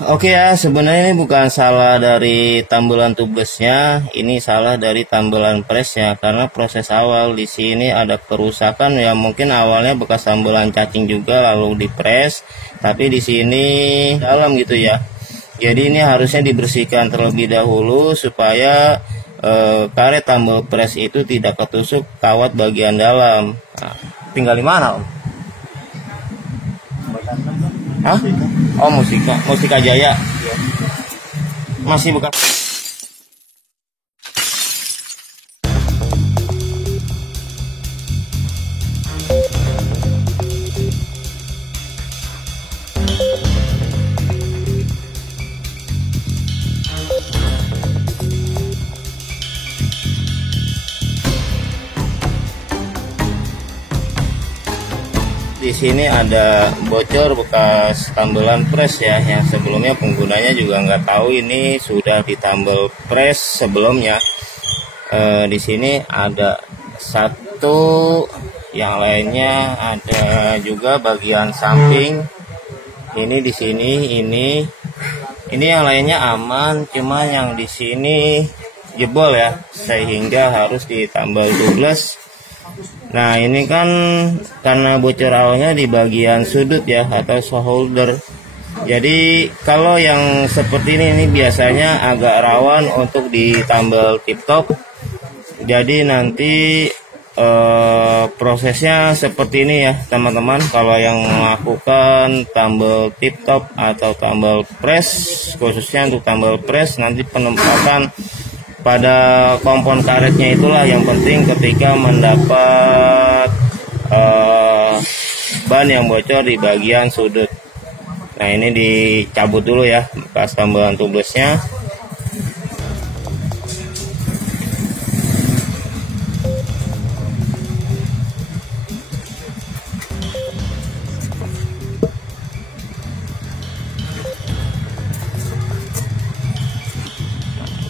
Oke ya, sebenarnya ini bukan salah dari tambelan tublesnya, ini salah dari tambelan presnya karena proses awal di sini ada kerusakan ya, mungkin awalnya bekas tambelan cacing juga lalu dipres, tapi di sini dalam gitu ya. Jadi ini harusnya dibersihkan terlebih dahulu supaya karet tambal pres itu tidak ketusuk kawat bagian dalam. Nah, tinggal di mana, Om? Hah? Oh, Mustika Jaya. Masih bekas. Di sini ada bocor bekas tambelan pres ya, yang sebelumnya penggunanya juga nggak tahu ini sudah ditambal pres sebelumnya. Di sini ada satu, yang lainnya ada juga bagian samping. Ini di sini, ini yang lainnya aman, cuma yang di sini jebol ya, sehingga harus ditambal tubles. Nah ini kan karena bocor awalnya di bagian sudut ya, atau holder. Jadi kalau yang seperti ini biasanya agak rawan untuk ditambal tip top. Jadi nanti prosesnya seperti ini ya teman-teman. Kalau yang melakukan tambal tip top atau tambal press, khususnya untuk tambal press, nanti penempatan pada kompon karetnya itulah yang penting ketika mendapat ban yang bocor di bagian sudut. Nah ini dicabut dulu ya bekas tambalan tublesnya.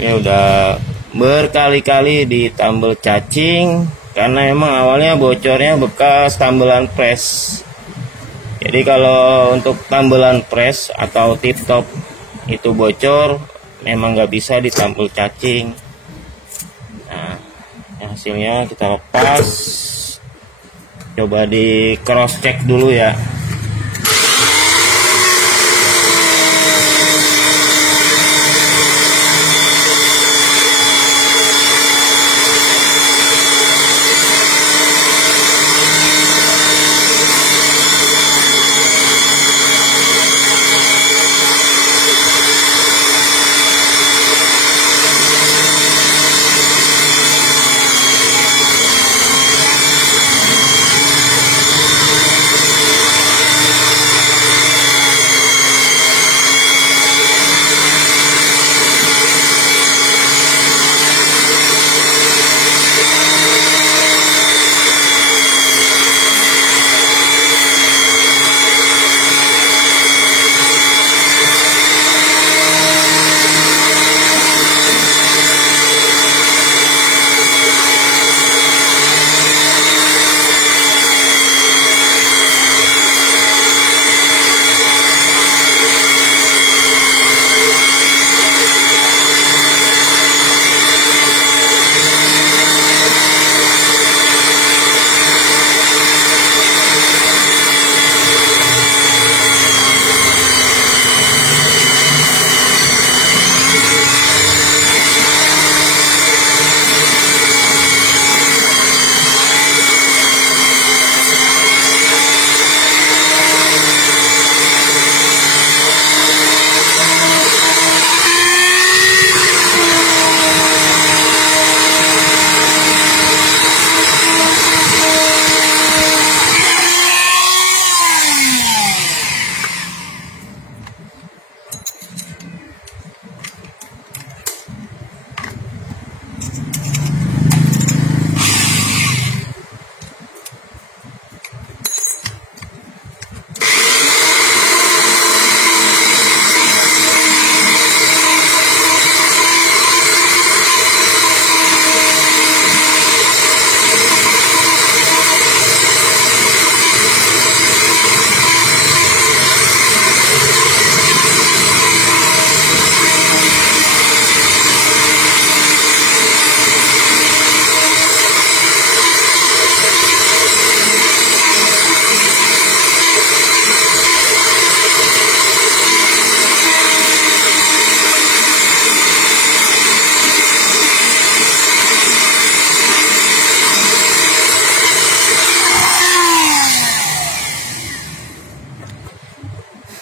Ini udah berkali-kali ditambal cacing karena emang awalnya bocornya bekas tambelan press. Jadi kalau untuk tambelan press atau tip top itu bocor, memang nggak bisa ditambal cacing. Nah hasilnya kita lepas, coba di cross check dulu ya.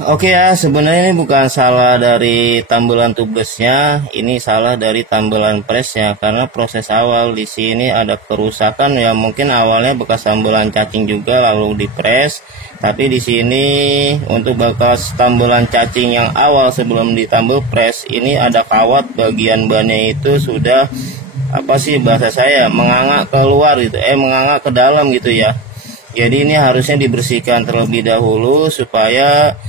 Oke ya, sebenarnya ini bukan salah dari tambelan tublesnya, ini salah dari tambelan presnya karena proses awal di sini ada kerusakan ya, mungkin awalnya bekas tambelan cacing juga lalu dipres, tapi di sini untuk bekas tambelan cacing yang awal sebelum ditambel pres ini ada kawat bagian bannya itu sudah apa sih bahasa saya menganga keluar gitu, menganga ke dalam gitu ya. Jadi ini harusnya dibersihkan terlebih dahulu supaya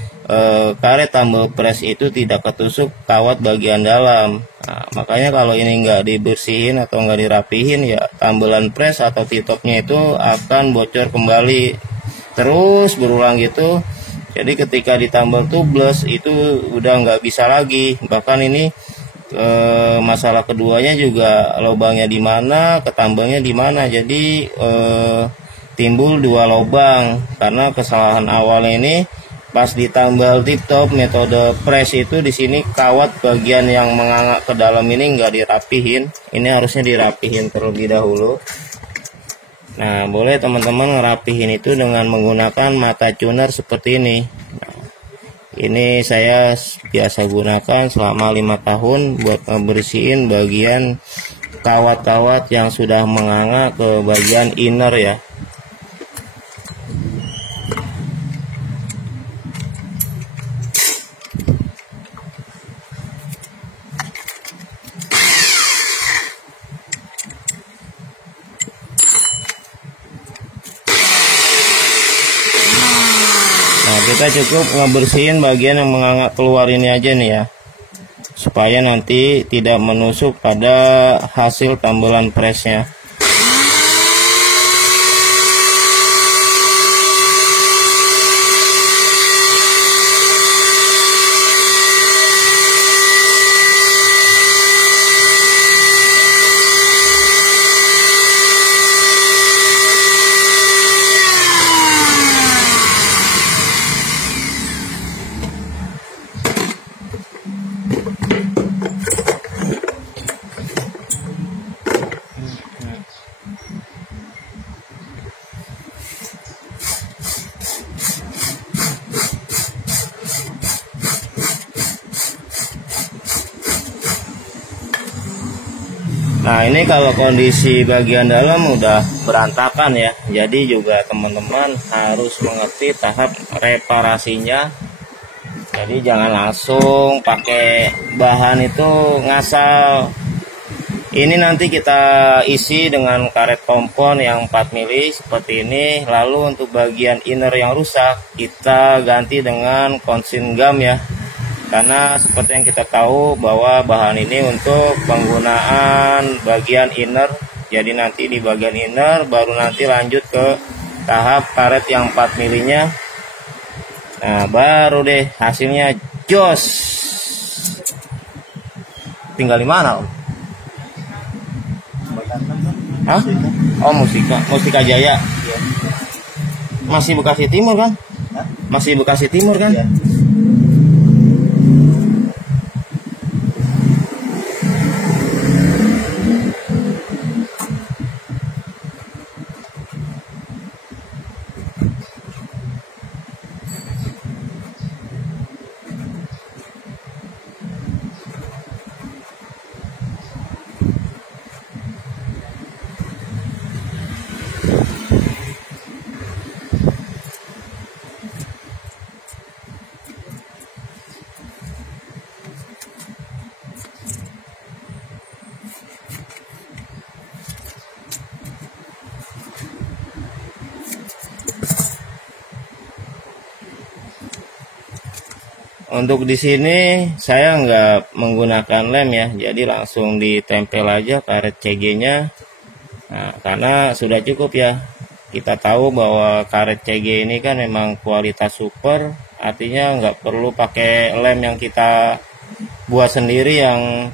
karet tambal pres itu tidak ketusuk kawat bagian dalam. Nah, makanya kalau ini nggak dibersihin atau nggak dirapihin ya tambelan pres atau titopnya itu akan bocor kembali terus berulang gitu. Jadi ketika ditambal tubles itu udah nggak bisa lagi. Bahkan ini masalah keduanya juga lubangnya di mana, ketambalnya di mana. Jadi timbul dua lubang karena kesalahan awalnya ini pas ditambal tip top metode press itu di sini kawat bagian yang menganga ke dalam ini nggak dirapihin. Ini harusnya dirapihin terlebih dahulu. Nah, boleh teman-teman ngerapihin itu dengan menggunakan mata tuner seperti ini. Nah, ini saya biasa gunakan selama 5 tahun buat ngebersihin bagian kawat-kawat yang sudah menganga ke bagian inner ya. Nah, kita cukup ngebersihin bagian yang menganga keluar ini aja nih ya, supaya nanti tidak menusuk pada hasil tambelan presnya. Nah, ini kalau kondisi bagian dalam udah berantakan ya, jadi juga teman-teman harus mengerti tahap reparasinya. Jadi jangan langsung pakai bahan itu ngasal. Ini nanti kita isi dengan karet kompon yang 4 mili seperti ini. Lalu untuk bagian inner yang rusak kita ganti dengan konsin gum ya, karena seperti yang kita tahu bahwa bahan ini untuk penggunaan bagian inner. Jadi nanti di bagian inner baru nanti lanjut ke tahap karet yang 4 milinya. Nah, baru deh hasilnya jos. Tinggal di mana Om? Hah? Oh, Mustika Jaya. Masih Bekasi Timur kan? Masih Bekasi Timur kan? Untuk di sini saya nggak menggunakan lem ya, jadi langsung ditempel aja karet CG-nya. Nah, karena sudah cukup ya. Kita tahu bahwa karet CG ini kan memang kualitas super, artinya nggak perlu pakai lem yang kita buat sendiri yang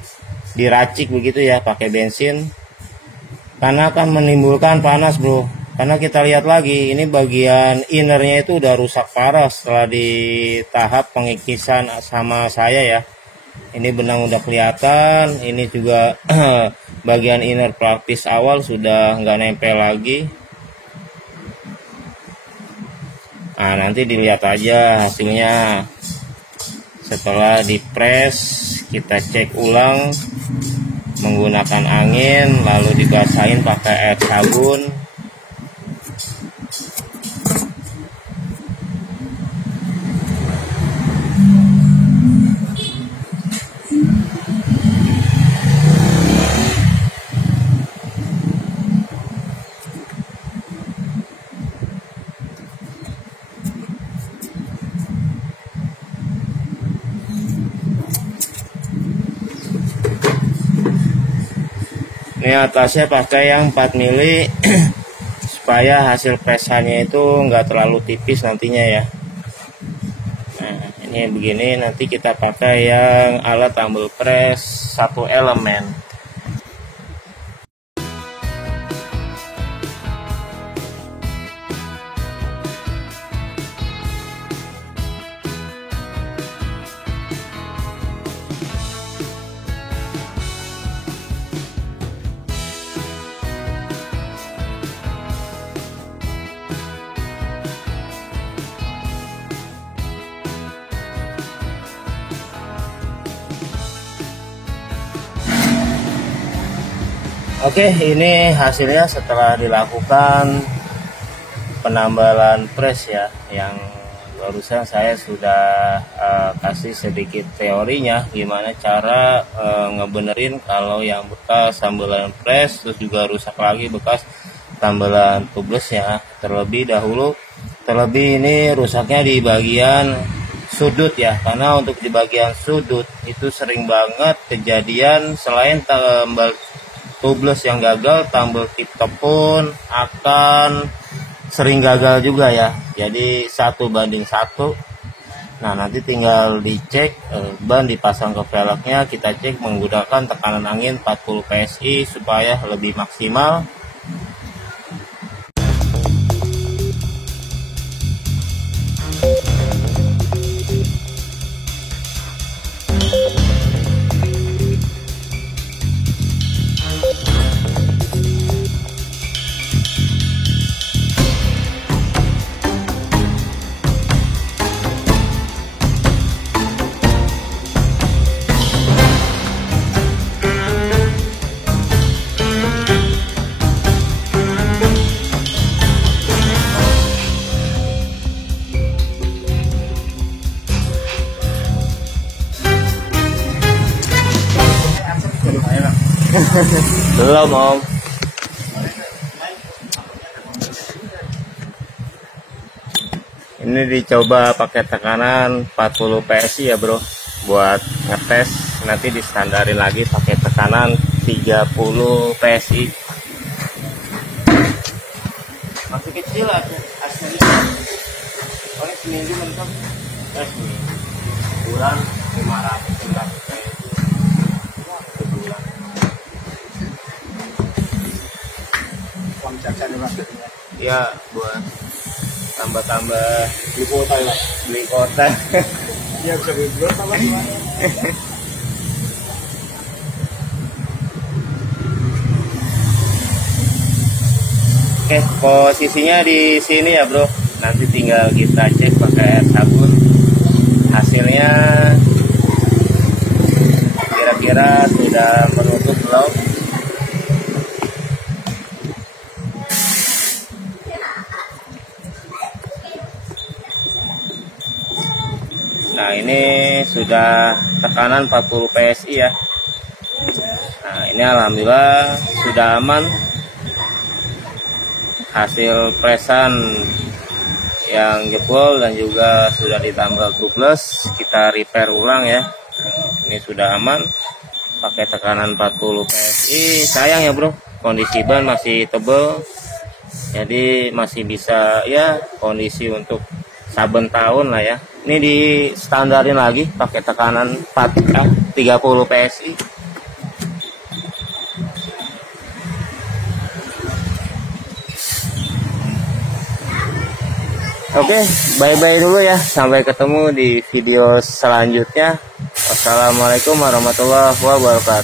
diracik begitu ya, pakai bensin. Karena akan menimbulkan panas bro. Karena kita lihat lagi, ini bagian innernya itu udah rusak parah setelah di tahap pengikisan sama saya ya. Ini benang udah kelihatan, ini juga bagian inner pelapis awal sudah nggak nempel lagi. Nah, nanti dilihat aja hasilnya. Setelah dipres, kita cek ulang menggunakan angin, lalu dibasahin pakai air sabun. Ini atasnya pakai yang 4 mili supaya hasil presannya itu enggak terlalu tipis nantinya ya. Nah, ini begini, nanti kita pakai yang alat tumble press 1 elemen. Oke, ini hasilnya setelah dilakukan penambalan press ya, yang barusan saya sudah kasih sedikit teorinya gimana cara ngebenerin kalau yang bekas tambelan press, terus juga rusak lagi bekas tambelan tubeless ya. Terlebih ini rusaknya di bagian sudut ya, karena untuk di bagian sudut itu sering banget kejadian selain tambal tubeless yang gagal, tumble kita pun akan sering gagal juga ya. Jadi 1:1. Nah, nanti tinggal dicek ban dipasang ke velgnya, kita cek menggunakan tekanan angin 40 PSI supaya lebih maksimal. Belum om. Ini dicoba pakai tekanan 40 PSI ya bro, buat ngetes. Nanti distandarin lagi pakai tekanan 30 PSI. Masih kecil aslinya. Oleh seminggu mentok. Bulan 500 ya, buat tambah-tambah beli kota ya, bisa beli berapa gimana. Oke, posisinya di sini ya bro, nanti tinggal kita cek pakai air sabun. Hasilnya kira-kira sudah menutup belum. Nah, ini sudah tekanan 40 PSI ya. Nah, ini alhamdulillah sudah aman. Hasil presan yang jebol dan juga sudah ditambal tubeless, kita repair ulang ya. Ini sudah aman pakai tekanan 40 PSI. Sayang ya bro, kondisi ban masih tebel, jadi masih bisa ya kondisi untuk saben tahun lah ya. Ini di standarin lagi pakai tekanan 30 PSI. Oke, bye-bye dulu ya. Sampai ketemu di video selanjutnya. Wassalamualaikum warahmatullahi wabarakatuh.